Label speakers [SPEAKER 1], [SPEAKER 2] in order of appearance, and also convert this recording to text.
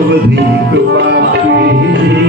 [SPEAKER 1] over thee, goodbye.